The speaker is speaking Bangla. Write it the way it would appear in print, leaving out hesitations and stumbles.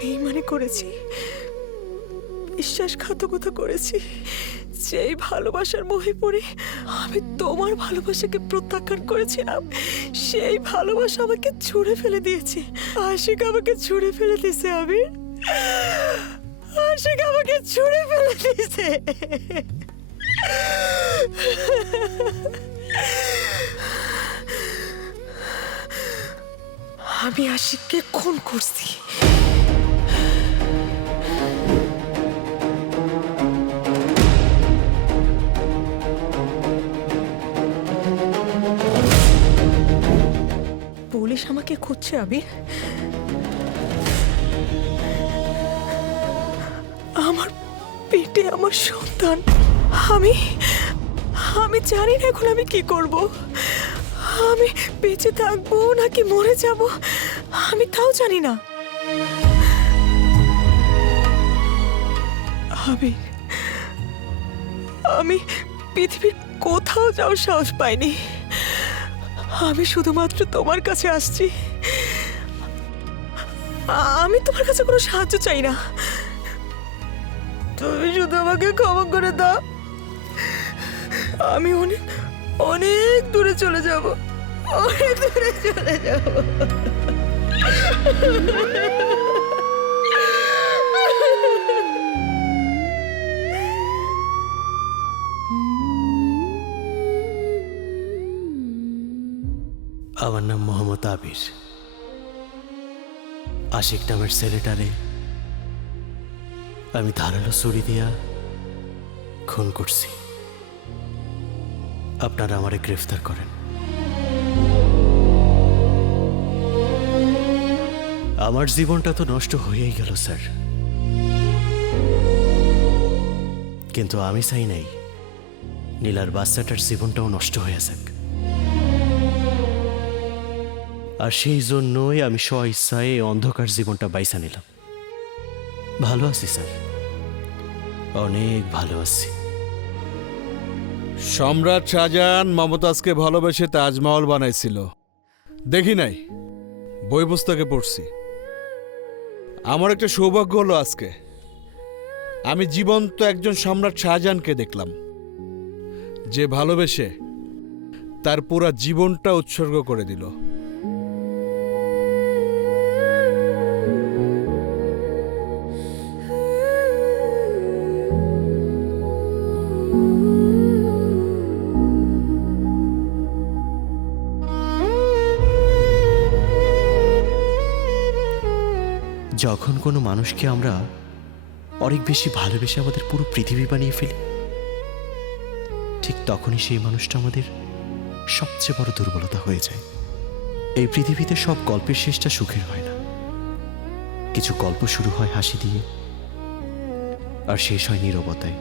বেইমানি করেছি, বিশ্বাসঘাতকতা করেছি। যেই ভালোবাসার মোহে পড়ে আমি তোমার ভালোবাসাকে প্রত্যাখ্যান করেছিলাম, সেই ভালোবাসা আমাকে ছুঁড়ে ফেলে দিয়েছে। আশিক আমাকে ছুঁড়ে ফেলে দিয়েছে আবির, আশিক আমাকে ছুঁড়ে ফেলে দিয়েছে। আমি আশিককে খুন করছি। পুলিশ আমাকে খুঁজছে আবির। আমার পেটে আমার সন্তান। আমি আমি জানি না এখন আমি কি করব। আমি বেঁচে থাকবো নাকি মরে যাব আমি তাও জানি না। আমি পৃথিবীর কোথাও যাওয়ার সাহস পাইনি। আমি শুধুমাত্র তোমার কাছে আসছি। আমি তোমার কাছে কোনো সাহায্য চাই না, তুমি শুধু আমাকে ক্ষমা করে দাও। আমি অনেক অনেক দূরে চলে যাব, অনেক দূরে চলে যাব। আমার নাম মোহাম্মদ আবির। আশিক নামের ছেলেটারে আমি ধারালো ছুরি দিয়া খুন করছি। আপনারা আমারে গ্রেফতার করেন। আমার জীবনটা তো নষ্ট হয়েই গেল স্যার, কিন্তু আমি চাই নাই নীলার বাচ্চাটার জীবনটাও নষ্ট হয়ে যাক। আর সেই জন্যই আমি স্ব ইচ্ছায় এই অন্ধকার জীবনটা বাইসা নিলাম। ভালো আছি স্যার, অনেক ভালো আছি। সম্রাট শাহজাহান মমতাজকে ভালোবেসে তাজমহল বানাইছিল, দেখি নাই, বই পুস্তকে পড়ছি। আমার একটা সৌভাগ্য হলো আজকে আমি জীবন্ত একজন সম্রাট শাহজাহানকে দেখলাম, যে ভালোবেসে তার পুরা জীবনটা উৎসর্গ করে দিল। যখন কোনো মানুষকে আমরা অনেক বেশি ভালোবেসে আমাদের পুরো পৃথিবী বানিয়ে ফেলি, ঠিক তখনই সেই মানুষটা আমাদের সবচেয়ে বড় দুর্বলতা হয়ে যায়। এই পৃথিবীতে সব গল্পের শেষটা সুখের হয় না। কিছু গল্প শুরু হয় হাসি দিয়ে আর শেষ হয় নীরবতায়।